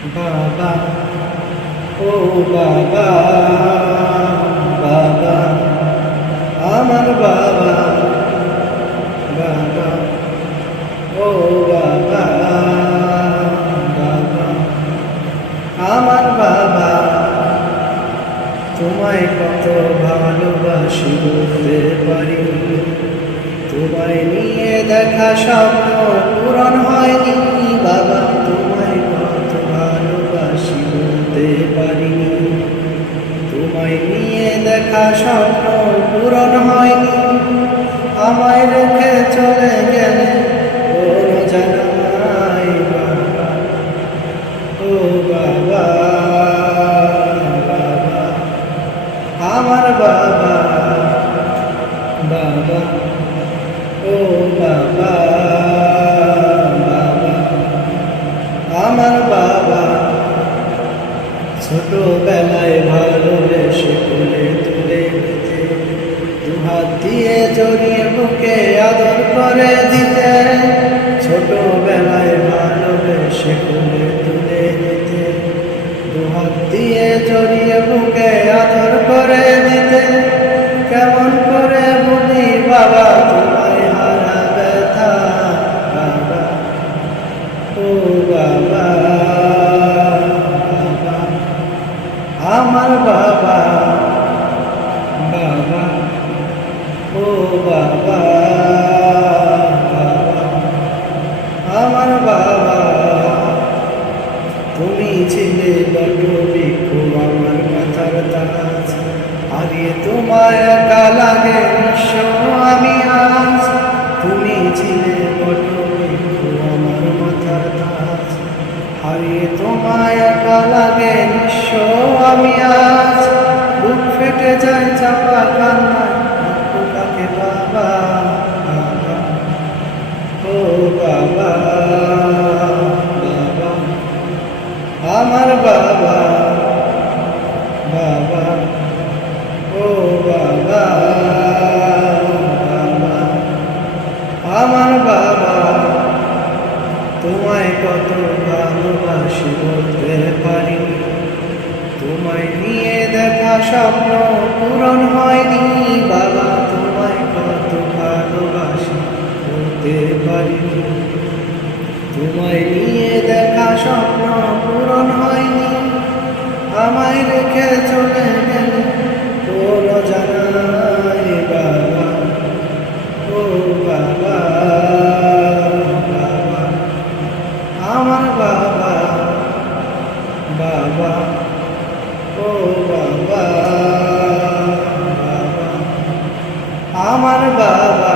বাবা, ও বাবা, বাবা, আমার বাবা, বাবা, ও বাবা, বাবা, আমার বাবা। তোমায় কত ভালোবাসি বলতে পারি, তোমায় নিয়ে দেখা স্বপ্ন পূরণ হয়নি বাবা। তোমায় কত ভালোবাসি বলতে পারিনি, তোমায় নিয়ে দেখা স্বপ্ন পূরণ হয়নি। আমায় রেখে চলে গেলে কোন জানাই বাবা, ও বাবা, বাবা, আমার বাবা, বাবা, ও বাবা, বাবা, আমার বাবা। ছোটবেলায় ভালোবেসে কোলে তুলে নিতে, দুহাত দিয়ে জড়িয়ে বুকে আদর করে দিতে। ছোটবেলায় ভালোবেসে কোলে তুলে নিতে, দুহাত দিয়ে জড়িয়ে বুকে আদর করে দিতে। কেমন করে বলি বাবা তোমায় হারা ব্যথা, বাবা, ও বাবা, বাবা, আমার বাবা, বাবা, ও বাবা, বাবা, আমার বাবা। তুমি ছিলে বটবৃক্ষ আমার মাথার তাজ, হারিয়ে তোমায় একা লাগে নিঃস্ব আমি আজ। তুমি ছিলে বটবৃক্ষ আমার মাথার তাজ, হারিয়ে তোমায় একা লাগে নিঃস্ব আমি আজ। বুক ফেটে যায় চাপা কান্নায় কাকে বাবা, বাবা, ও বাবা, বাবা, আমার বাবা, বাবা, ও বাবা, বাবা, আমার বাবা। তোমায় কত ভালোবাসি বলতে পারি, তোমায় নিয়ে দেখা স্বপ্ন পূরণ হয়নি বাবা। তোমায় কত ভালোবাসি বলতে পারি, তোমায় নিয়ে দেখা স্বপ্ন পূরণ হয়নি। আমায় রেখে চলে গেলে কোন জানাই বাবা, ও বাবা, বাবা, আমার বাবা, বাবা, ও বাবা, বাবা, আমার বাবা।